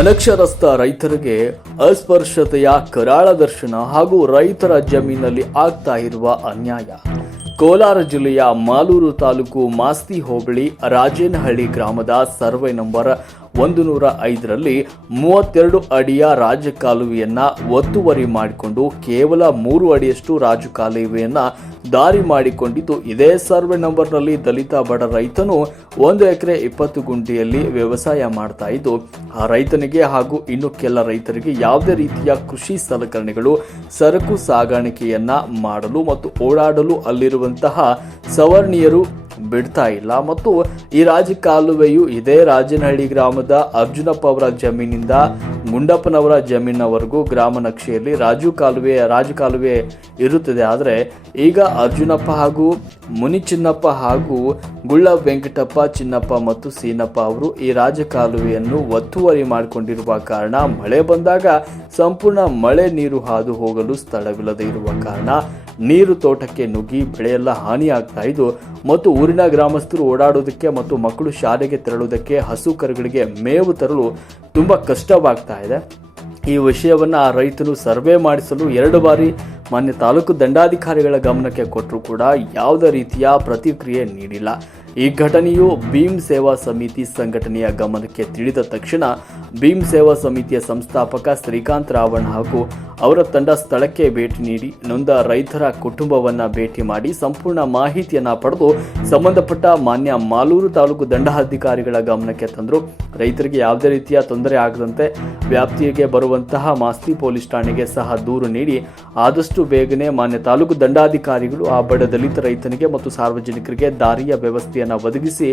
ಅನಕ್ಷರಸ್ಥ ರೈತರಿಗೆ ಅಸ್ಪರ್ಶತೆಯ ಕರಾಳ ದರ್ಶನ ಹಾಗೂ ರೈತರ ಜಮೀನಲ್ಲಿ ಆಗ್ತಾ ಇರುವ ಅನ್ಯಾಯ. ಕೋಲಾರ ಜಿಲ್ಲೆಯ ಮಾಲೂರು ತಾಲೂಕು ಮಾಸ್ತಿ ಹೋಬಳಿ ರಾಜೇನಹಳ್ಳಿ ಗ್ರಾಮದ ಸರ್ವೆ ನಂಬರ್ ಒಂದು ನೂರ ಐದರಲ್ಲಿ ಮೂವತ್ತೆರಡು ಅಡಿಯ ರಾಜಕಾಲುವೆಯನ್ನ ಒತ್ತುವರಿ ಮಾಡಿಕೊಂಡು ಕೇವಲ ಮೂರು ಅಡಿಯಷ್ಟು ರಾಜಕಾಲುವೆಯನ್ನ ದಾರಿ ಮಾಡಿಕೊಂಡಿದ್ದು, ಇದೇ ಸರ್ವೆ ನಂಬರ್ನಲ್ಲಿ ದಲಿತ ಬಡ ರೈತನು ಒಂದು ಎಕರೆ ಇಪ್ಪತ್ತು ಗುಂಟೆಯಲ್ಲಿ ವ್ಯವಸಾಯ ಮಾಡ್ತಾ ಇದ್ದು, ಆ ರೈತನಿಗೆ ಹಾಗೂ ಇನ್ನು ಕೆಲ ರೈತರಿಗೆ ಯಾವುದೇ ರೀತಿಯ ಕೃಷಿ ಸಲಕರಣೆಗಳು, ಸರಕು ಸಾಗಾಣಿಕೆಯನ್ನ ಮಾಡಲು ಮತ್ತು ಓಡಾಡಲು ಅಲ್ಲಿರುವಂತಹ ಸವರ್ಣೀಯರು ಬಿಡ್ತಾ ಇಲ್ಲ. ಮತ್ತು ಈ ರಾಜಕಾಲುವೆಯು ಇದೇ ರಾಜನಹಳ್ಳಿ ಗ್ರಾಮದ ಅರ್ಜುನಪ್ಪ ಅವರ ಜಮೀನಿಂದ ಗುಂಡಪ್ಪನವರ ಜಮೀನವರೆಗೂ ಗ್ರಾಮ ನಕ್ಷೆಯಲ್ಲಿ ರಾಜು ಕಾಲುವೆ ರಾಜಕಾಲುವೆ ಇರುತ್ತದೆ. ಆದರೆ ಈಗ ಅರ್ಜುನಪ್ಪ ಹಾಗೂ ಮುನಿ ಚಿನ್ನಪ್ಪ ಹಾಗೂ ಗುಳ್ಳ ವೆಂಕಟಪ್ಪ ಚಿನ್ನಪ್ಪ ಮತ್ತು ಸೀನಪ್ಪ ಅವರು ಈ ರಾಜಕಾಲುವೆಯನ್ನು ಒತ್ತುವರಿ ಮಾಡಿಕೊಂಡಿರುವ ಕಾರಣ ಮಳೆ ಬಂದಾಗ ಸಂಪೂರ್ಣ ಮಳೆ ನೀರು ಹಾದು ಹೋಗಲು ಸ್ಥಳವಿಲ್ಲದೆ ಇರುವ ಕಾರಣ ನೀರು ತೋಟಕ್ಕೆ ನುಗ್ಗಿ ಬೆಳೆಯೆಲ್ಲ ಹಾನಿಯಾಗ್ತಾ ಇದ್ದು, ಮತ್ತು ಊರಿನ ಗ್ರಾಮಸ್ಥರು ಓಡಾಡೋದಕ್ಕೆ ಮತ್ತು ಮಕ್ಕಳು ಶಾಲೆಗೆ ತೆರಳುವುದಕ್ಕೆ ಹಸು ಕರುಗಳಿಗೆ ಮೇವು ತರಲು ತುಂಬ ಕಷ್ಟವಾಗ್ತಾ ಇದೆ. ಈ ವಿಷಯವನ್ನು ಆ ರೈತರು ಸರ್ವೆ ಮಾಡಿಸಲು ಎರಡು ಬಾರಿ ಮಾನ್ಯ ತಾಲೂಕು ದಂಡಾಧಿಕಾರಿಗಳ ಗಮನಕ್ಕೆ ಕೊಟ್ಟರೂ ಕೂಡ ಯಾವುದೇ ರೀತಿಯ ಪ್ರತಿಕ್ರಿಯೆ ನೀಡಿಲ್ಲ. ಈ ಘಟನೆಯು ಭೀಮ್ ಸೇವಾ ಸಮಿತಿ ಸಂಘಟನೆಯ ಗಮನಕ್ಕೆ ತಿಳಿದ ತಕ್ಷಣ ಭೀಮ್ ಸೇವಾ ಸಮಿತಿಯ ಸಂಸ್ಥಾಪಕ ಶ್ರೀಕಾಂತ್ ರಾವಣ್ ಹಾಗೂ ಅವರ ತಂಡ ಸ್ಥಳಕ್ಕೆ ಭೇಟಿ ನೀಡಿ ನೊಂದ ರೈತರ ಕುಟುಂಬವನ್ನು ಭೇಟಿ ಮಾಡಿ ಸಂಪೂರ್ಣ ಮಾಹಿತಿಯನ್ನ ಪಡೆದು ಸಂಬಂಧಪಟ್ಟ ಮಾನ್ಯ ಮಾಲೂರು ತಾಲೂಕು ದಂಡಾಧಿಕಾರಿಗಳ ಗಮನಕ್ಕೆ ತಂದರು. ರೈತರಿಗೆ ಯಾವುದೇ ರೀತಿಯ ತೊಂದರೆ ಆಗದಂತೆ ವ್ಯಾಪ್ತಿಗೆ ಬರುವಂತಹ ಮಾಸ್ತಿ ಪೊಲೀಸ್ ಠಾಣೆಗೆ ಸಹ ದೂರು ನೀಡಿ ಆದಷ್ಟು ಬೇಗನೆ ಮಾನ್ಯ ತಾಲೂಕು ದಂಡಾಧಿಕಾರಿಗಳು ಆ ಬಡ ದಲಿತ ರೈತನಿಗೆ ಮತ್ತು ಸಾರ್ವಜನಿಕರಿಗೆ ದಾರಿಯ ವ್ಯವಸ್ಥೆಯನ್ನು ಒದಗಿಸಿ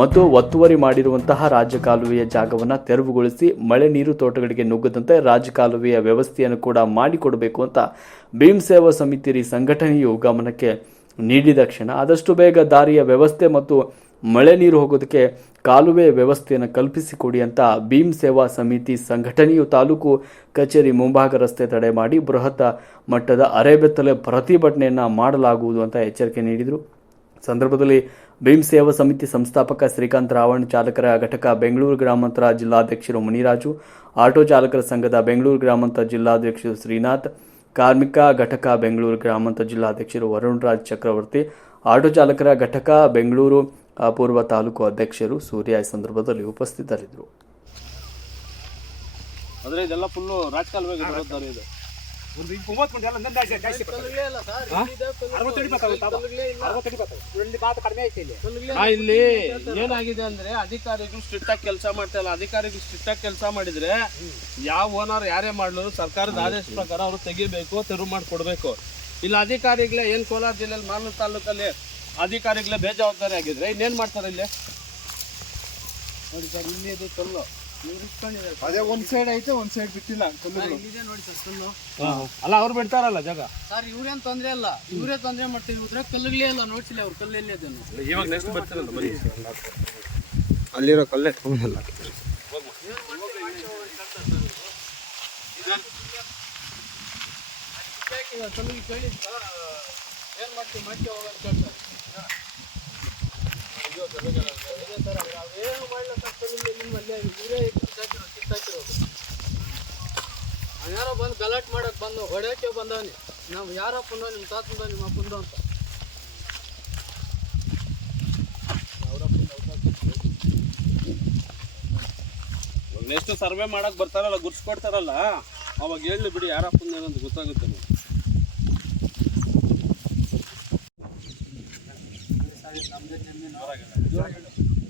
ಮತ್ತು ಒತ್ತುವರಿ ಮಾಡಿರುವಂತಹ ರಾಜಕಾಲುವೆಯ ಜಾಗವನ್ನು ತೆರವುಗೊಳಿಸಿ ಮಳೆ ನೀರು ತೋಟಗಳಿಗೆ ನುಗ್ಗದಂತೆ ರಾಜಕಾಲುವೆಯ ವ್ಯವಸ್ಥೆಯನ್ನು ಕೂಡ ಮಾಡಿಕೊಡಬೇಕು ಅಂತ ಭೀಮ್ ಸೇವಾ ಸಮಿತಿ ಸಂಘಟನೆಯು ಗಮನಕ್ಕೆ ನೀಡಿದ ಕ್ಷಣ. ಆದಷ್ಟು ಬೇಗ ದಾರಿಯ ವ್ಯವಸ್ಥೆ ಮತ್ತು ಮಳೆ ನೀರು ಹೋಗೋದಕ್ಕೆ ಕಾಲುವೆ ವ್ಯವಸ್ಥೆಯನ್ನು ಕಲ್ಪಿಸಿಕೊಡಿ ಅಂತ ಭೀಮ್ ಸೇವಾ ಸಮಿತಿ ಸಂಘಟನೆಯು ತಾಲೂಕು ಕಚೇರಿ ಮುಂಭಾಗ ರಸ್ತೆ ತಡೆ ಮಾಡಿ ಬೃಹತ್ ಮಟ್ಟದ ಅರೆಬೆತ್ತಲೆ ಪ್ರತಿಭಟನೆಯನ್ನು ಮಾಡಲಾಗುವುದು ಅಂತ ಎಚ್ಚರಿಕೆ ನೀಡಿದರು. ಸಂದರ್ಭದಲ್ಲಿ ಭೀಮ್ ಸೇವಾ ಸಮಿತಿ ಸಂಸ್ಥಾಪಕ ಶ್ರೀಕಾಂತ್ ರಾವಣ್, ಚಾಲಕರ ಘಟಕ ಬೆಂಗಳೂರು ಗ್ರಾಮಾಂತರ ಜಿಲ್ಲಾಧ್ಯಕ್ಷರು ಮುನಿರಾಜು, ಆಟೋ ಚಾಲಕರ ಸಂಘದ ಬೆಂಗಳೂರು ಗ್ರಾಮಾಂತರ ಜಿಲ್ಲಾಧ್ಯಕ್ಷರು ಶ್ರೀನಾಥ್, ಕಾರ್ಮಿಕ ಘಟಕ ಬೆಂಗಳೂರು ಗ್ರಾಮಾಂತರ ಜಿಲ್ಲಾಧ್ಯಕ್ಷರು ವರುಣ್ ರಾಜ್ ಚಕ್ರವರ್ತಿ, ಆಟೋ ಚಾಲಕರ ಘಟಕ ಬೆಂಗಳೂರು ಪೂರ್ವ ತಾಲೂಕು ಅಧ್ಯಕ್ಷರು ಸೂರ್ಯ ಈ ಸಂದರ್ಭದಲ್ಲಿ ಉಪಸ್ಥಿತರಿದ್ದರು. ಒಂದು ಈಗ ಒಂಬತ್ತು ಮಂದಿ ಎಲ್ಲ ಜಾಸ್ತಿ. ಇಲ್ಲಿ. ಮಾತು ಕಡಿಮೆ ಐತೆ ಇಲ್ಲಿ. ಇಲ್ಲಿ. ಏನಾಗಿದೆ ಅಂದ್ರೆ ಅಧಿಕಾರಿಗಳು ಸ್ಟ್ರಿಕ್ಟ್ ಆಗಿ ಕೆಲಸ ಮಾಡ್ತಾ ಇಲ್ಲ. ಅಧಿಕಾರಿಗಳು ಸ್ಟ್ರಿಕ್ಟ್ ಆಗಿ ಕೆಲಸ ಮಾಡಿದ್ರೆ ಯಾವ ಓನರ್ ಯಾರೇ ಮಾಡ್ಲು ಸರ್ಕಾರದ ಆದೇಶ ಪ್ರಕಾರ ಅವರು ತೆಗಿಬೇಕು ತೆರವು ಮಾಡಿಕೊಡ್ಬೇಕು. ಇಲ್ಲ ಅಧಿಕಾರಿಗಳೇ ಏನು ಕೋಲಾರ ಜಿಲ್ಲೆಯಲ್ಲಿ ಮಾನೂರು ತಾಲೂಕಲ್ಲಿ ಅಧಿಕಾರಿಗಳೇ ಬೇಜವಾಬ್ದಾರಿ ಆಗಿದ್ರೆ ಇನ್ನೇನು ಮಾಡ್ತಾರೆ ಇಲ್ಲಿ? ನೋಡಿ ಸರ್ ಇಲ್ಲಿ ಇದು ಕಲ್ಲು ಅದೇ ಒಂದ್ ಸೈಡ್ ಐತೆ ಒಂದ್ ಸೈಡ್ ಬಿಟ್ಟಿಲ್ಲ ಕಲ್ಲುಗಳು. ನೋಡಿ ಸರ್ ಕಲ್ಲು. ಅಲ್ಲ ಅವ್ರು ಬಿಡ್ತಾರಲ್ಲ ಜಾಗ? ಸರ್ ಇವ್ರೇನ್ ತೊಂದ್ರೆ ಅಲ್ಲ. ಇವರೇ ತೊಂದ್ರೆ ಮಾಡ್ತೀವಿ ಇವ್ರ ಕಲ್ಲುಗಳೇ ಅಲ್ಲ ನೋಡ್ಸಿಲ್ಲ ಅವ್ರ ಕಲ್ಲು ಎಲ್ಲಿ ಅದನ್ನು ಇವಾಗ ನೆಕ್ಸ್ಟ್ ಬರ್ತಾರಲ್ಲ ಬರೀ ಅಲ್ಲಿರೋ ಕಲ್ಲೇ ತೊಂದ್ರೆಲ್ಲ ಕಲ್ಲು ಕೇಳಿ ಏನ್ ಮಾಡ್ತೀವಿ ಮಾಡ್ತೀವಿ ಹೋಗ ಅಂತ ಕೇಳ್ತಾರೆ ಏನು ಮಾಡಲ್ಲ ಸರ್ ಕಲ್ಲು ನಿಮ್ಮಲ್ಲೇ ಇವರೇ ಕಿತ್ತಾಕಿರೋ ಕಿತ್ತಾಕಿರೋದು ಯಾರೋ ಬಂದು ಗಲಾಟೆ ಮಾಡಕ್ ಬಂದು ಹೊಡೆಯೋಕೆ ಬಂದವನಿ. ನಾವು ಯಾರಪ್ಪ ನಿಮ್ಮ ತಾತಂದೋ, ನಿಮ್ಮ ಅಪ್ಪಂದೋ ಅಂತ. ನೆಕ್ಸ್ಟ್ ಸರ್ವೆ ಮಾಡಕ್ ಬರ್ತಾರಲ್ಲ ಗುರ್ಸ್ಕೊಡ್ತಾರಲ್ಲ ಅವಾಗ ಹೇಳಿ ಬಿಡಿ ಯಾರಪ್ಪ ಏನಂತ ಗೊತ್ತಾಗುತ್ತೆ ನಿಮ್ಗೆ.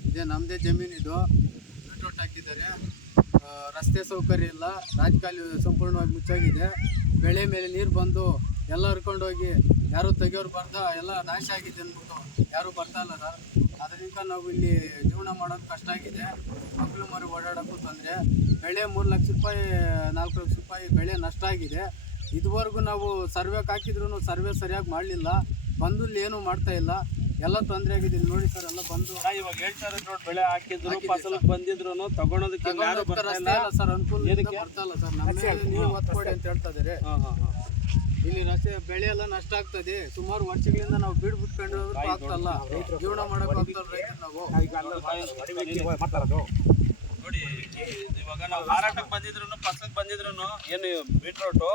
ಇದೇ ನಮ್ಮದೇ ಜಮೀನು ಇದು. ಬಿಟ್ರೋಟ್ ಹಾಕಿದ್ದಾರೆ ರಸ್ತೆ ಸೌಕರ್ಯ ಇಲ್ಲ. ರಾಜಕಾಲ ಸಂಪೂರ್ಣವಾಗಿ ಮುಚ್ಚಾಗಿದೆ. ಬೆಳೆ ಮೇಲೆ ನೀರು ಬಂದು ಎಲ್ಲ ಹರ್ಕೊಂಡೋಗಿ ಯಾರು ತೆಗಿಯೋರು ಬರ್ದ, ಎಲ್ಲ ನಾಶ ಆಗಿದೆ ಅಂದ್ಬಿಟ್ಟು ಯಾರು ಬರ್ತಾ ಇಲ್ಲ ಸರ್. ಅದರಿಂದ ನಾವು ಇಲ್ಲಿ ಜೀವನ ಮಾಡೋದು ಕಷ್ಟ ಆಗಿದೆ. ಮಕ್ಕಳು ಮರಿ ಓಡಾಡೋಕ್ಕೂ ತೊಂದರೆ. ಬೆಳೆ ಮೂರು ಲಕ್ಷ ರೂಪಾಯಿ, ನಾಲ್ಕು ಲಕ್ಷ ರೂಪಾಯಿ ಬೆಳೆ ನಷ್ಟ ಆಗಿದೆ. ಇದುವರೆಗೂ ನಾವು ಸರ್ವೆಗೆ ಹಾಕಿದ್ರು ಸರ್ವೆ ಸರಿಯಾಗಿ ಮಾಡಲಿಲ್ಲ. ಬಂದು ಇಲ್ಲಿ ಏನೂ ಮಾಡ್ತಾ ಇಲ್ಲ. ಎಲ್ಲ ತೊಂದರೆ ಆಗಿದೆ. ಇಲ್ಲಿ ನೋಡಿ ಸರ್ ಎಲ್ಲ ಬಂದು ಇವಾಗ ಹೇಳ್ತಾರೆ ನೋಡಿ ಬೆಳೆ ಹಾಕಿದ್ರು ಫಸಲ್ ಬಂದಿದ್ರು ತಗೊಳೋದಕ್ಕೆ ಇಲ್ಲಿ ಯಾರು ಬರ್ತಾ ರಸ್ತೆ ಇಲ್ಲ. ಸರ್ ಅನುಕೂಲ ಬರ್ತಾ ಇಲ್ಲ ಸರ್. ನಮ್ಮ ಮೇಲೆ ನೀವು ಒತ್ತು ಕೊಡಿ ಅಂತ ಹೇಳ್ತಾ ಇದ್ದಾರೆ. ಹಾ, ಹಾ, ಹಾ. ಇಲ್ಲಿ ರಸ್ತೆ ಬೆಳೆ ಎಲ್ಲ ನಷ್ಟ ಆಗ್ತದೆ. ಸುಮಾರು ವರ್ಷಗಳಿಂದ ನಾವು ಬೀಡ್ ಬಿಟ್ಕೊಂಡು ಆಗ್ತಲ್ಲ ಜೀವನ ಮಾಡಕ್ ಆಗ್ತಲ್ಲ ರೈತರು ನಾವು. ನೋಡಿ ಇವಾಗ ನಾವು ಮಾರಾಟಕ್ಕೆ ಬಂದಿದ್ರು ಫಸಲ್ ಬಂದಿದ್ರು ಏನು ಬೀಟ್ರೋಟು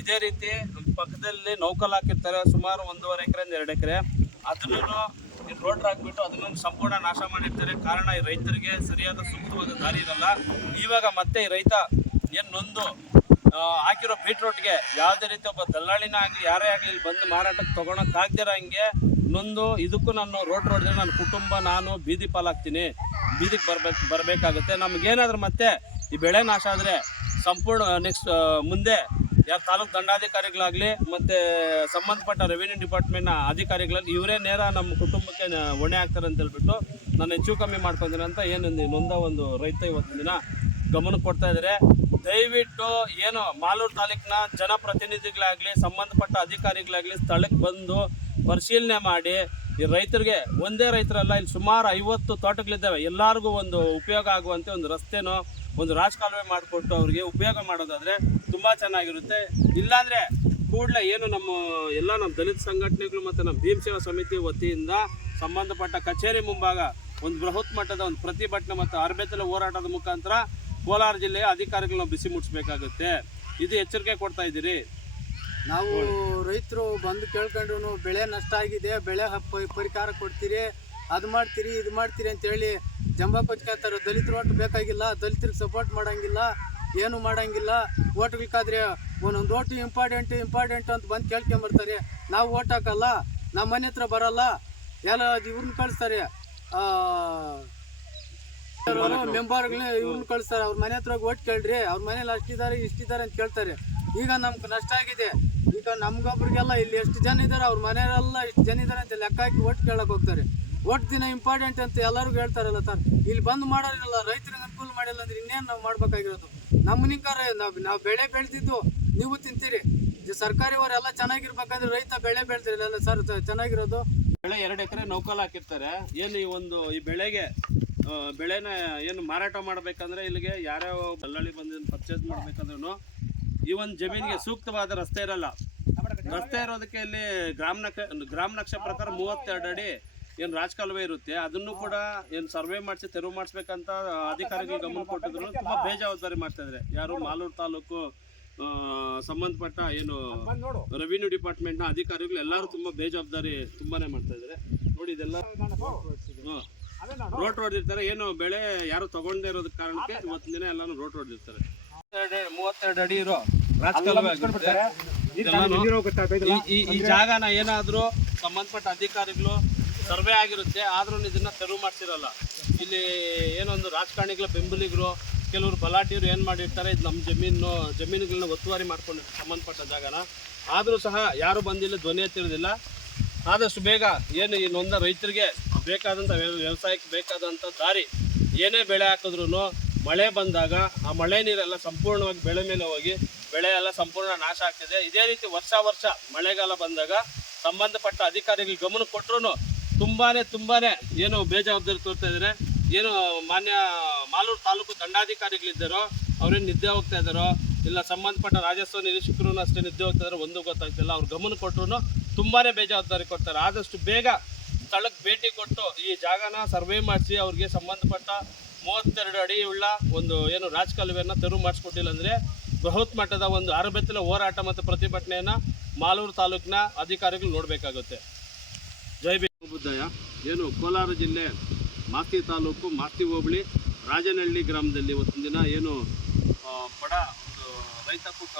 ಇದೇ ರೀತಿ ಪಕ್ಕದಲ್ಲಿ ನೌಕಲ್ ಹಾಕಿರ್ತಾರೆ. ಸುಮಾರು ಒಂದೂವರೆ ಎಕರೆ ಎರಡು ಎಕರೆ. ಅದನ್ನು ರೋಡ್ ಹಾಕ್ಬಿಟ್ಟು ಅದನ್ನು ಸಂಪೂರ್ಣ ನಾಶ ಮಾಡಿರ್ತಾರೆ. ಕಾರಣ ಈ ರೈತರಿಗೆ ಸರಿಯಾದ ಸೂಕ್ತವಾದ ದಾರಿ ಇರಲ್ಲ. ಇವಾಗ ಮತ್ತೆ ಈ ರೈತ ಏನು ನೊಂದು ಹಾಕಿರೋ ಬೀಟ್ರೋಟ್ಗೆ ಯಾವುದೇ ರೀತಿ ಒಬ್ಬ ದಲ್ಲಾಳಿನ ಆಗಲಿ, ಯಾರೇ ಆಗಲಿ ಇಲ್ಲಿ ಬಂದು ಮಾರಾಟಕ್ಕೆ ತೊಗೊಳಕ್ಕಾಗ್ದಿರ ಹಂಗೆ ನೊಂದು, ಇದಕ್ಕೂ ನಾನು ರೋಡ್ ರೋಡ್ಗೆ ನನ್ನ ಕುಟುಂಬ, ನಾನು ಬೀದಿ ಪಾಲಾಗ್ತೀನಿ. ಬೀದಿಗೆ ಬರ್ಬೇಕು ಬರಬೇಕಾಗುತ್ತೆ. ನಮಗೇನಾದ್ರೂ ಮತ್ತೆ ಈ ಬೆಳೆ ನಾಶ ಆದರೆ ಸಂಪೂರ್ಣ ನೆಕ್ಸ್ಟ್ ಮುಂದೆ ಯಾರು ತಾಲೂಕು ದಂಡಾಧಿಕಾರಿಗಳಾಗಲಿ ಮತ್ತು ಸಂಬಂಧಪಟ್ಟ ರೆವಿನ್ಯೂ ಡಿಪಾರ್ಟ್ಮೆಂಟ್ನ ಅಧಿಕಾರಿಗಳಲ್ಲಿ ಇವರೇ ನೇರ ನಮ್ಮ ಕುಟುಂಬಕ್ಕೆ ಹೊಣೆ ಆಗ್ತಾರೆ ಅಂತ ಹೇಳ್ಬಿಟ್ಟು ನಾನು ಹೆಚ್ಚು ಕಮ್ಮಿ ಮಾಡ್ಕೊಂತೀನಿ ಅಂತ ಏನು ನೊಂದ ಒಂದು ರೈತ ಇವತ್ತಿನ ದಿನ ಗಮನ ಕೊಡ್ತಾ ಇದ್ದಾರೆ. ದಯವಿಟ್ಟು ಏನು ಮಾಲೂರು ತಾಲೂಕಿನ ಜನಪ್ರತಿನಿಧಿಗಳಾಗಲಿ, ಸಂಬಂಧಪಟ್ಟ ಅಧಿಕಾರಿಗಳಾಗಲಿ ಸ್ಥಳಕ್ಕೆ ಬಂದು ಪರಿಶೀಲನೆ ಮಾಡಿ. ಈ ರೈತರಿಗೆ ಒಂದೇ ರೈತರಲ್ಲ, ಇಲ್ಲಿ ಸುಮಾರು ಐವತ್ತು ತೋಟಗಳಿದ್ದಾವೆ. ಎಲ್ಲರಿಗೂ ಒಂದು ಉಪಯೋಗ ಆಗುವಂತೆ ಒಂದು ರಸ್ತೆನೋ ಒಂದು ರಾಜಕಾಲುವೆ ಮಾಡಿಕೊಟ್ಟು ಅವರಿಗೆ ಉಪಯೋಗ ಮಾಡೋದಾದರೆ ತುಂಬ ಚೆನ್ನಾಗಿರುತ್ತೆ. ಇಲ್ಲಾಂದರೆ ಕೂಡಲೇ ಏನು ನಮ್ಮ ಎಲ್ಲ ನಮ್ಮ ದಲಿತ ಸಂಘಟನೆಗಳು ಮತ್ತು ನಮ್ಮ ಭೀಮಸೇವಾ ಸಮಿತಿ ವತಿಯಿಂದ ಸಂಬಂಧಪಟ್ಟ ಕಚೇರಿ ಮುಂಭಾಗ ಒಂದು ಬೃಹತ್ ಮಟ್ಟದ ಒಂದು ಪ್ರತಿಭಟನೆ ಮತ್ತು ಅರ್ಬೆತಲ ಹೋರಾಟದ ಮುಖಾಂತರ ಕೋಲಾರ ಜಿಲ್ಲೆಯ ಅಧಿಕಾರಿಗಳನ್ನ ಬಿಸಿ ಮುಟ್ಟಿಸ್ಬೇಕಾಗುತ್ತೆ ಇದು ಎಚ್ಚರಿಕೆ ಕೊಡ್ತಾ ಇದ್ದೀರಿ? ನಾವು ರೈತರು ಬಂದು ಕೇಳ್ಕೊಂಡ್ರು ಬೆಳೆ ನಷ್ಟ ಆಗಿದೆ, ಬೆಳೆ ಪರಿಹಾರ ಕೊಡ್ತೀರಿ ಅದು ಮಾಡ್ತೀರಿ, ಇದು ಮಾಡ್ತೀರಿ ಅಂತೇಳಿ ಜಂಬಾ ಕೊಚ್ಕೊತಾರೆ ದಲಿತರು ಒಟ್ಟು ಬೇಕಾಗಿಲ್ಲ, ದಲಿತರಿಗೆ ಸಪೋರ್ಟ್ ಮಾಡಂಗಿಲ್ಲ, ಏನು ಮಾಡಂಗಿಲ್ಲ ಓಟ್ಬೇಕಾದ್ರೆ ಒಂದೊಂದು ಓಟು ಇಂಪಾರ್ಟೆಂಟ್ ಇಂಪಾರ್ಟೆಂಟ್ ಅಂತ ಬಂದು ಕೇಳ್ಕೊಂಬರ್ತಾರೆ. ನಾವು ಓಟ್ ಹಾಕಲ್ಲ ನಮ್ಮ ಮನೆ ಹತ್ರ ಬರಲ್ಲ, ಎಲ್ಲ ಇವ್ರನ್ನ ಕಳಿಸ್ತಾರೆ. ಮೆಂಬರ್ಗಳನ್ನ ಇವ್ರನ್ನ ಕಳಿಸ್ತಾರೆ. ಅವ್ರ ಮನೆ ಹತ್ರ ಓಟ್ ಕೇಳ್ರಿ, ಅವ್ರ ಮನೇಲಿ ಅಷ್ಟಿದ್ದಾರೆ ಇಷ್ಟಿದ್ದಾರೆ ಅಂತ ಕೇಳ್ತಾರೆ. ಈಗ ನಮ್ಗೆ ನಷ್ಟ ಆಗಿದೆ. ಈಗ ನಮ್ಗೊಬ್ರಿಗೆಲ್ಲ ಇಲ್ಲಿ ಎಷ್ಟು ಜನ ಇದ್ದಾರೆ ಅವ್ರ ಮನೆಯಲ್ಲ ಇಷ್ಟು ಜನ ಇದ್ದಾರೆ ಅಂತ ಲೆಕ್ಕ ಹಾಕಿ ಓಟ್ ಕೇಳಕ್ ಹೋಗ್ತಾರೆ. ಓಟ್ ದಿನ ಇಂಪಾರ್ಟೆಂಟ್ ಅಂತ ಎಲ್ಲರಿಗೂ ಹೇಳ್ತಾರಲ್ಲ ಸರ್ ಇಲ್ಲಿ ಬಂದು ಮಾಡೋರಿಲ್ಲ ರೈತರಿಗೆ ಅನುಕೂಲ ಮಾಡಿಲ್ಲ ಅಂದ್ರೆ ಇನ್ನೇನು ನಾವು ಮಾಡ್ಬೇಕಾಗಿರೋದು? ನಮ್ಮ ನಿಂಕಾರ ನಾವು ನಾವು ಬೆಳೆ ಬೆಳೆದಿದ್ದು ನೀವು ತಿಂತೀರಿ. ಸರ್ಕಾರಿ ಸರ್ಕಾರಿಯವರೆಲ್ಲ ಚೆನ್ನಾಗಿರ್ಬೇಕಂದ್ರೆ ರೈತ ಬೆಳೆ ಬೆಳ್ತಿರಲ್ಲ ಸರ್ ಚೆನ್ನಾಗಿರೋದು? ಬೆಳೆ ಎರಡು ಎಕರೆ ನೌಕಲ್ ಹಾಕಿರ್ತಾರೆ. ಏನು ಈ ಒಂದು, ಈ ಬೆಳೆಗೆ ಬೆಳೆನ ಏನು ಮಾರಾಟ ಮಾಡ್ಬೇಕಂದ್ರೆ ಇಲ್ಲಿಗೆ ಯಾರ್ಯಾವ ದಲ್ಲಾಳಿ ಬಂದು ಪರ್ಚೇಸ್ ಮಾಡ್ಬೇಕಂದ್ರೂ ಈ ಒಂದು ಜಮೀನಿಗೆ ಸೂಕ್ತವಾದ ರಸ್ತೆ ಇರಲ್ಲ. ರಸ್ತೆ ಇರೋದಕ್ಕೆ ಇಲ್ಲಿ ಗ್ರಾಮ ನಕ್ಷ ಗ್ರಾಮ ನಕ್ಷೆ ಪ್ರಕಾರ ಮೂವತ್ತೆರಡು ಅಡಿ ಏನು ರಾಜಕಾಲುವೆ ಇರುತ್ತೆ ಅದನ್ನು ಕೂಡ ಏನು ಸರ್ವೆ ಮಾಡಿಸಿ ತೆರವು ಮಾಡಿಸ್ಬೇಕಂತ ಅಧಿಕಾರಿಗಳು ಗಮನ ಕೊಟ್ಟಿದ್ರು. ತುಂಬಾ ಬೇಜವಾಬ್ದಾರಿ ಮಾಡ್ತಾ ಇದ್ದಾರೆ ಯಾರು ಮಾಲೂರು ತಾಲೂಕು ಸಂಬಂಧಪಟ್ಟ ಏನು ರೆವಿನ್ಯೂ ಡಿಪಾರ್ಟ್ಮೆಂಟ್ನ ಅಧಿಕಾರಿಗಳು ಎಲ್ಲರೂ ತುಂಬಾ ಬೇಜವಾಬ್ದಾರಿ ತುಂಬಾನೇ ಮಾಡ್ತಾ ಇದ್ದಾರೆ ನೋಡಿ ಇದೆಲ್ಲ. ರೋಟ್ ಹೊಡೆದಿರ್ತಾರೆ ಏನು ಬೆಳೆ ಯಾರು ತಗೊಂಡೇ ಇರೋದ ಕಾರಣಕ್ಕೆ ಇವತ್ತಿನ ದಿನ ಎಲ್ಲಾನು ರೋಟ್ ಹೊಡೆದಿರ್ತಾರೆ ಮೂವತ್ತೆರಡು ಅಡಿ ಇರೋ ರಾಜಕಾಲುವೆ ಈ ಜಾಗನ ಏನಾದರೂ ಸಂಬಂಧಪಟ್ಟ ಅಧಿಕಾರಿಗಳು ಸರ್ವೆ ಆಗಿರುತ್ತೆ, ಆದ್ರೂ ಇದನ್ನ ತೆರವು ಮಾಡ್ಸಿರಲ್ಲ. ಇಲ್ಲಿ ಏನೊಂದು ರಾಜಕಾರಣಿಗಳ, ಬೆಂಬಲಿಗರು, ಕೆಲವರು ಬಲಾಢ್ಯರು ಏನು ಮಾಡಿರ್ತಾರೆ, ಇದು ನಮ್ಮ ಜಮೀನು ಜಮೀನುಗಳನ್ನ ಒತ್ತುವರಿ ಮಾಡ್ಕೊಂಡು ಸಂಬಂಧಪಟ್ಟ ಜಾಗನ. ಆದರೂ ಸಹ ಯಾರು ಬಂದಿಲ್ಲ, ಧ್ವನಿ ಎತ್ತಿರೋದಿಲ್ಲ. ಆದಷ್ಟು ಬೇಗ ಏನು ಈ ನೊಂದ ರೈತರಿಗೆ ಬೇಕಾದಂಥ ವ್ಯ- ವ್ಯವಸಾಯಕ್ಕೆ ಬೇಕಾದಂಥ ದಾರಿ ಏನೇ ಬೆಳೆ ಹಾಕಿದ್ರು ಮಳೆ ಬಂದಾಗ ಆ ಮಳೆ ನೀರೆಲ್ಲ ಸಂಪೂರ್ಣವಾಗಿ ಬೆಳೆ ಮೇಲೆ ಹೋಗಿ, ಬೆಳೆ ಎಲ್ಲ ಸಂಪೂರ್ಣ ನಾಶ ಆಗ್ತಿದೆ. ಇದೇ ರೀತಿ ವರ್ಷ ವರ್ಷ ಮಳೆಗಾಲ ಬಂದಾಗ ಸಂಬಂಧಪಟ್ಟ ಅಧಿಕಾರಿಗಳು ಗಮನ ಕೊಟ್ಟರು ತುಂಬಾನೇ ತುಂಬಾನೇ ಏನು ಬೇಜವಾಬ್ದಾರಿ ತೋರ್ತಾ ಇದ್ದಾರೆ ಏನು ಮಾನ್ಯ ಮಾಲೂರು ತಾಲೂಕು ದಂಡಾಧಿಕಾರಿಗಳಿದ್ದಾರೋ, ಅವ್ರೇನು ನಿದ್ದೆ ಹೋಗ್ತಾ ಇದ್ದಾರೋ, ಇಲ್ಲ ಸಂಬಂಧಪಟ್ಟ ರಾಜಸ್ವ ನಿರೀಕ್ಷಕರು ಅಷ್ಟೇ ನಿದ್ದೆ ಹೋಗ್ತಾ ಇದ್ದಾರೆ ಒಂದು ಗೊತ್ತಾಗ್ತಿಲ್ಲ. ಅವ್ರು ಗಮನ ಕೊಟ್ಟರು ತುಂಬಾನೇ ಬೇಜವಾಬ್ದಾರಿ ಕೊಡ್ತಾರೆ. ಆದಷ್ಟು ಬೇಗ ಸ್ಥಳಕ್ಕೆ ಭೇಟಿ ಕೊಟ್ಟು ಈ ಜಾಗನ ಸರ್ವೆ ಮಾಡಿಸಿ, ಅವ್ರಿಗೆ ಸಂಬಂಧಪಟ್ಟ ಮೂವತ್ತೆರಡು ಅಡಿ ಉಳ್ಳ ಒಂದು ಏನು ರಾಜಕಾಲುವೆಯನ್ನು ತೆರವು ಮಾಡಿಸ್ಕೊಟ್ಟಿಲ್ಲ ಅಂದರೆ ಬೃಹತ್ ಮಟ್ಟದ ಒಂದು ಅರಬೆತ್ತಲ ಹೋರಾಟ ಮತ್ತು ಪ್ರತಿಭಟನೆಯನ್ನು ಮಾಲೂರು ತಾಲೂಕಿನ ಅಧಿಕಾರಿಗಳು ನೋಡಬೇಕಾಗುತ್ತೆ. ಜೈ ಬುದ್ಧಯ್ಯ ಏನು ಕೋಲಾರ ಜಿಲ್ಲೆ ಮಾಸ್ತಿ ತಾಲೂಕು ಮಾಸ್ತಿ ಹೋಬಳಿ, ರಾಜನಹಳ್ಳಿ ಗ್ರಾಮದಲ್ಲಿ ಇವತ್ತಿನ ದಿನ ಏನು ಬಡ ಒಂದು ರೈತ ಕುಟ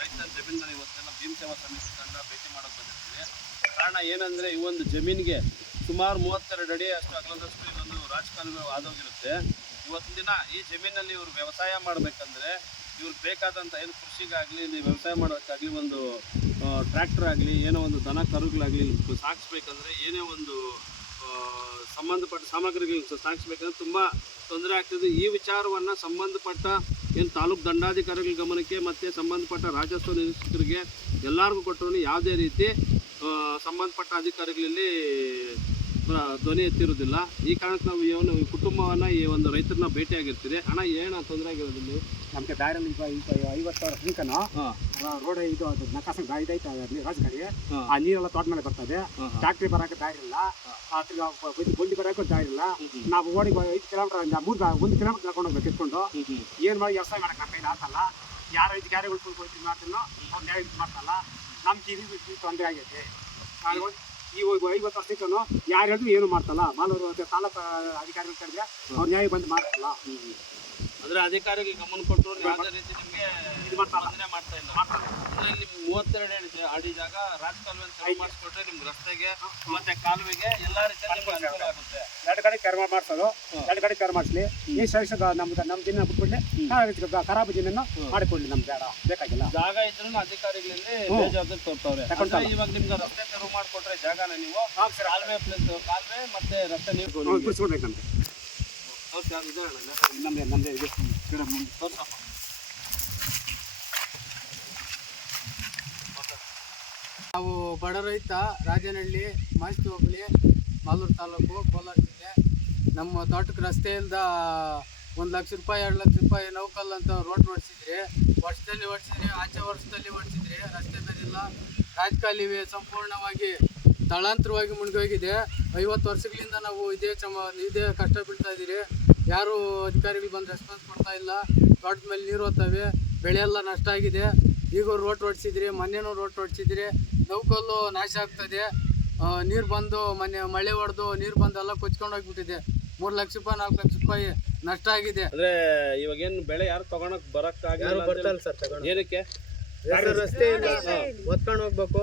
ರೈತನ ಜಮೀನಿನ ಇವತ್ತಿನ ಭೀಮ್ ಸೇವಾ ಸಮಿತಿ ತಂಡ ಭೇಟಿ ಮಾಡೋಕೆ ಬಂದಿರ್ತೀವಿ. ಕಾರಣ ಏನಂದರೆ ಈ ಒಂದು ಜಮೀನಿಗೆ ಸುಮಾರು ಮೂವತ್ತೆರಡು ಅಡಿ ಅಷ್ಟು ಅಗಲದಷ್ಟು ಇನ್ನೊಂದು ರಾಜಕಾಲುವೆ ಆದೋಗಿರುತ್ತೆ. ಇವತ್ತಿನ ದಿನ ಈ ಜಮೀನಲ್ಲಿ ಇವರು ವ್ಯವಸಾಯ ಮಾಡಬೇಕಂದ್ರೆ ಇವ್ರಿಗೆ ಬೇಕಾದಂಥ ಏನು ಕೃಷಿಗಾಗಲಿ, ನೀವು ವ್ಯವಸಾಯ ಮಾಡೋಕ್ಕಾಗಲಿ ಒಂದು ಟ್ರ್ಯಾಕ್ಟರ್ ಆಗಲಿ, ಏನೋ ಒಂದು ದನ ಕರುಗಳಾಗಲಿ ಸಾಗಿಸ್ಬೇಕಂದ್ರೆ ಏನೇ ಒಂದು ಸಂಬಂಧಪಟ್ಟ ಸಾಮಗ್ರಿಗಳು ಸಾಗಿಸ್ಬೇಕಂದ್ರೆ ತುಂಬ ತೊಂದರೆ ಆಗ್ತಿದೆ. ಈ ವಿಚಾರವನ್ನು ಸಂಬಂಧಪಟ್ಟ ಏನು ತಾಲೂಕು ದಂಡಾಧಿಕಾರಿಗಳ ಗಮನಕ್ಕೆ ಮತ್ತು ಸಂಬಂಧಪಟ್ಟ ರಾಜಸ್ವ ನಿರೀಕ್ಷಕರಿಗೆ ಎಲ್ಲರಿಗೂ ಕೊಟ್ಟರು ಯಾವುದೇ ರೀತಿ ಸಂಬಂಧಪಟ್ಟ ಅಧಿಕಾರಿಗಳಲ್ಲಿ ಧ್ವನಿ ಎತ್ತಿರೋದಿಲ್ಲ ಈ ಕಾರಣಕ್ಕೆ ನಾವು ಏನು ಕುಟುಂಬವನ್ನು ಈ ಒಂದು ರೈತರನ್ನ ಭೇಟಿಯಾಗಿರ್ತೀರಿ ಹಣ ಏನ ತೊಂದರೆ ಆಗಿರೋದಿಲ್ಲ ನಮ್ಗೆ ದಾರಿಯಲ್ಲಿ ಈಗ ಈಗ ಐವತ್ತು ಸಾವಿರ ತನಕನೂ ರೋಡ್ ಇದು ಅದು ನಕಾಸ ಐತೆ ರಾಜಕಾರಿ. ಆ ನೀರೆಲ್ಲ ತೋಟ ಮೇಲೆ ಬರ್ತದೆ. ಟ್ಯಾಕ್ಟ್ರಿ ಬರಕ್ಕೆ ದಾರಿ ಇಲ್ಲ. ಗುಂಡಿ ಬರಕ್ಕೆ ದಾರಿ ಇಲ್ಲ. ನಾವು ಓಡಿ ಐದು ಕಿಲೋಮೀಟರ್ ಮೂರು ಒಂದು ಕಿಲೋಮೀಟರ್ ಕರ್ಕೊಂಡು ಹೋಗ್ಬೇಕು ಇಟ್ಕೊಂಡು ಏನು ಮಾಡಿ ವ್ಯವಸಾಯ ಮಾಡಕ್ಕೆ ನಮ್ಮ ಕೈಲಿ ಆಗ್ತಲ್ಲ ಯಾರು ಐದು ಕೊಡ್ತೀನಿ ಮಾಡ್ತೀನೋ ಅವ್ರು ಇದು ಮಾಡ್ತಲ್ಲ ನಮ್ಗೆ ಇದು ತೊಂದರೆ ಆಗೈತೆ. ನಾನು ಈ ಐವತ್ತು ವರ್ಷಕ್ಕೂ ಯಾರು ಹೇಳಿದ್ರು ಏನು ಮಾಡ್ತಲ್ಲ. ಮಾಲೂರು ತಾಲೂಕು ಅಧಿಕಾರಿಗಳು ಕೇಳಿದ್ರೆ ಅವ್ರು ನ್ಯಾಯ ಬಂದು ಮಾಡ್ತಲ್ಲ. ಅಂದ್ರೆ ಅಧಿಕಾರಿಗಳಿಗೆ ಗಮನ ಕೊಟ್ಟರು ಯಾವುದೇ ರೀತಿ ನಿಮ್ಗೆ ಇದು ಮಾಡ್ತಾರೆ. ಅಂದ್ರೆ ಮಾಡ್ತಾ ಇಲ್ಲ. ಅಂದ್ರೆ ನಿಮ್ ಮೂವತ್ತೆರಡು ಅಡಿ- ಅಡಿ ಜಾಗ ರಾಜಕಾಲುವೆ ಸರಿ ಮಾಡಿಸ್ಕೊಟ್ರೆ ನಿಮ್ ರಸ್ತೆಗೆ ಮತ್ತೆ ಕಾಲುವೆಗೆ ಎಲ್ಲಾ ರೀತಿಯಲ್ಲಿ ನಿಮ್ಗೆ ಅನುಕೂಲ ಆಗುತ್ತೆ. ಎರಡು ಕಡೆ ಕರ್ಮ ಮಾಡ್ಸೋದು. ಎರಡು ಕಡೆ ಕರ್ಮ ಮಾಡಿಸ್ಲಿ. ಈ ಸೈಸ್ ನಮ್ದು ನಮ್ಮ ದಿನ ಬಿಟ್ಬಿಡ್ಲಿ ಖರಾಬ್ ದಿನ ಮಾಡಿಕೊಳ್ಳಿ ನಮ್ ಬೇಡ. ಬೇಕಾಗಿಲ್ಲ. ಜಾಗ ಇದ್ರೂ ಅಧಿಕಾರಿಗಳಲ್ಲಿ ಬೇಜವಾಬ್ದಾರಿ ತೋರ್ತವ್ರೆ. ಅಂದ್ರೆ ಇವಾಗ ನಿಮ್ಗೆ ರಸ್ತೆ ತೆರವು ಮಾಡ್ಕೊಟ್ರೆ ಜಾಗನ ನೀವು ಕಾಲುವೆ ಪ್ಲಸ್ ಕಾಲುವೆ ಮತ್ತೆ ರಸ್ತೆ ನೀವು ಇಲ್ಲ? ಇದು ನಾವು ಬಡ ರೈತ ರಾಜನಹಳ್ಳಿ ಮಾಸ್ತಿ ಹೋಬಳಿ, ಮಾಲೂರು ತಾಲೂಕು, ಕೋಲಾರ ಜಿಲ್ಲೆ ನಮ್ಮ ತೋಟಕ್ಕೆ ರಸ್ತೆಯಿಂದ ಒಂದು ಲಕ್ಷ ರೂಪಾಯಿ, ಎರಡು ಲಕ್ಷ ರೂಪಾಯಿ ನೌಕಲ್ ಅಂತ ರೋಡ್ ಮಾಡಿಸಿದ್ರಿ ವರ್ಷದಲ್ಲಿ ಓಡಿಸಿದ್ರಿ, ಆಚೆ ವರ್ಷದಲ್ಲಿ ಹೊಡ್ಸಿದ್ರಿ ರಸ್ತೆ ಬೇರಿಲ್ಲ ರಾಜಕಾಲುವೆ ಸಂಪೂರ್ಣವಾಗಿ ತಳಾಂತರವಾಗಿ ಮುಳುಗೋಗಿದೆ. ಐವತ್ತು ವರ್ಷಗಳಿಂದ ನಾವು ಇದೇ ಚಮ ಇದೇ ಕಷ್ಟ ಬೀಳ್ತಾ ಇದ್ದೀರಿ. ಯಾರು ಅಧಿಕಾರಿಗಳು ಬಂದು ರೆಸ್ಪಾನ್ಸ್ ಕೊಡ್ತಾ ಇಲ್ಲ. ದೊಡ್ಡ ಮೇಲೆ ನೀರು ಹೋಗ್ತವೆ ಬೆಳೆ ಎಲ್ಲ ನಷ್ಟ ಆಗಿದೆ. ಈಗ ರೋಟ್ ಹೊಡ್ಸಿದ್ರಿ ಮೊನ್ನೆನೂ ರೋಟ್ ಹೊಡ್ಸಿದ್ರಿ ನೌಕಲ್ಲು ನಾಶ ಆಗ್ತದೆ. ನೀರು ಬಂದು ಮೊನ್ನೆ ಮಳೆ ಹೊಡೆದು ನೀರು ಬಂದು ಎಲ್ಲ ಕೊಚ್ಕೊಂಡು ಹೋಗ್ಬಿಟ್ಟಿದೆ. ಮೂರು ಲಕ್ಷ ರೂಪಾಯಿ ನಾಲ್ಕು ಲಕ್ಷ ರೂಪಾಯಿ ನಷ್ಟ ಆಗಿದೆ. ಅಂದ್ರೆ ಇವಾಗ ಏನು ಬೆಳೆ ಯಾರು ತಗೊಳಕ್ ಬರಕ್ ಆಗಿಲ್ಲ ಏನಕ್ಕೆ? ರಸ್ತೆ ಇಲ್ಲ ಒತ್ಕೊಂಡು ಹೋಗ್ಬೇಕು.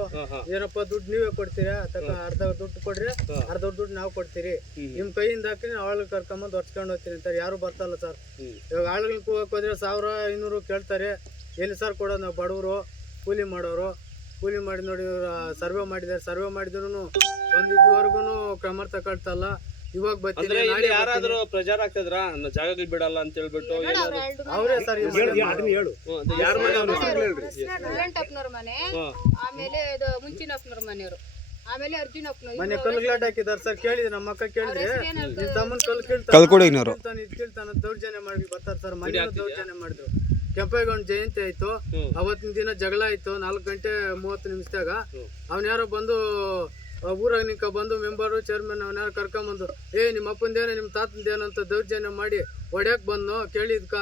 ಏನಪ್ಪ ದುಡ್ಡು ನೀವೇ ಕೊಡ್ತೀರಾ? ತಕ್ಕ ಅರ್ಧ ದುಡ್ಡು ಕೊಡ್ರಿ ಅರ್ಧ ದುಡ್ಡು ನಾವು ಕೊಡ್ತೀರಿ. ನಿಮ್ ಕೈಯಿಂದ ಹಾಕಿ ಆಳು ಕರ್ಕೊಂಬಂದು ಒತ್ಕೊಂಡು ಹೋಗ್ತೀನಿ ಅಂತಾರೆ. ಯಾರು ಬರ್ತಲ್ಲ ಸರ್ ಇವಾಗ ಆಳುಗಳು ಹೋದ್ರೆ ಸಾವಿರ ಐನೂರು ಕೇಳ್ತಾರೆ. ಎಲ್ಲಿ ಸರ್ ಕೊಡೋದು ನಾವು ಬಡವರು ಕೂಲಿ ಮಾಡೋರು. ಕೂಲಿ ಮಾಡಿ ನೋಡಿ ಸರ್ವೆ ಮಾಡಿದ್ದಾರೆ. ಸರ್ವೆ ಮಾಡಿದ್ರು ಬಂದಿದ್ದವರೆಗೂ ಕ್ರಮ ತಗೊಳ್ತಲ್ಲ. ಇವಾಗ ಬರ್ತೀನಿ ಅಂದ್ರೆ ಇಲ್ಲಿ ಯಾರಾದ್ರೂ ಪ್ರಚಾರ ನನ್ನ ಜಾಗಗಳು ಬಿಡಲ್ಲ ಅಂತ ಹೇಳ್ಬಿಟ್ಟು ಅವರೇ ಸರ್ ಹೇಳು ಯಾರು ಅದು ಮನೆ? ಅಪ್ಪನವ್ರ ಮನೆ. ಆಮೇಲೆ ಇದು ಮುಂಚಿನಪ್ಪನವ್ರ ಮನೆಯವರು. ಆಮೇಲೆ ಅರ್ಜುನ್ ಮನೆ ಕಲ್ಗ್ಲಾಟ್ ಹಾಕಿದಾರೆ ಸರ್ ಕೇಳಿದ್ರೆ ನಮ್ಮ ಅಕ್ಕ ಕೇಳಿದ್ರೆ. ನಿನ್ ತಮ್ಮನ್ ಕಲ್. ಕೇಳ್ತಾನೆ ಇದು ಕೇಳ್ತಾನೆ ದೌರ್ಜನ್ಯ ಮಾಡಿ ಬರ್ತಾರೆ ಸರ್ ಮನೆ ದೌರ್ಜನ್ಯ ಮಾಡಿದ್ರು. ಕೆಂಪೇಗೌಡ ಜಯಂತಿ ಆಯ್ತು ಅವತ್ತಿನ ದಿನ ಜಗಳ ಆಯ್ತು ನಾಲ್ಕು ಗಂಟೆ ಮೂವತ್ತು ನಿಮಿಷದಾಗ. ಅವ್ನ ಯಾರೋ ಬಂದು ಊರಾಗ ನಿಂಕ ಬಂದು ಮೆಂಬರು ಚೇರ್ಮನ್ ಅವನ್ಯಾರು ಯಾರು ಕರ್ಕೊಂಬಂದು ಏ ನಿಮ್ಮ ಅಪ್ಪಂದೇನೋ ನಿಮ್ಮ ತಾತಂದೇನಂತ ದೌರ್ಜನ್ಯ ಮಾಡಿ ಹೊಡ್ಯಾಕ್ ಬಂದು ಕೇಳಿದ್ಕ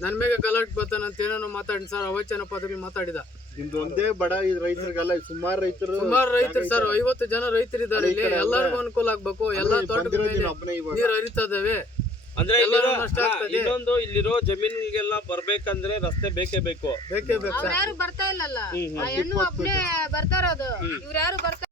ನನ್ ಮೇಲೆ ಗಲಾಟೆ ಬರ್ತಾನಂತ ಏನೇನೋ ಮಾತಾಡಿ ಸರ್ ಅವಚನ ಪದಗಳು ಮಾತಾಡಿದ. ನಿಮ್ದು ಒಂದೇ ಬಡ ಇದು ರೈತರಿಗಲ್ಲ ಸುಮಾರು ರೈತರು ಸುಮಾರು ರೈತರು ಸರ್ ಐವತ್ತು ಜನ ರೈತರಿದ್ದಾರೆ ಇಲ್ಲಿ ಎಲ್ಲರಿಗೂ ಅನುಕೂಲ ಆಗ್ಬೇಕು ಎಲ್ಲಾ ತೋಟದ ನೀರು ಹರಿತಾ ಇದಾವೆ ಅಂದ್ರೆ ಇನ್ನೊಂದು ಇಲ್ಲಿರೋ ಜಮೀನಿಗೆಲ್ಲ ಬರ್ಬೇಕಂದ್ರೆ ರಸ್ತೆ ಬೇಕೇ ಬೇಕು. ಬೇಕೇ ಬೇಕು ಅವ್ರು ಯಾರು ಬರ್ತಾ ಇಲ್ಲಲ್ಲ? ಆ ಹೆಣ್ಣು ಒಬ್ನೇ ಬರ್ತಾರೋದು ಇವ್ರು ಯಾರು ಬರ್ತಾ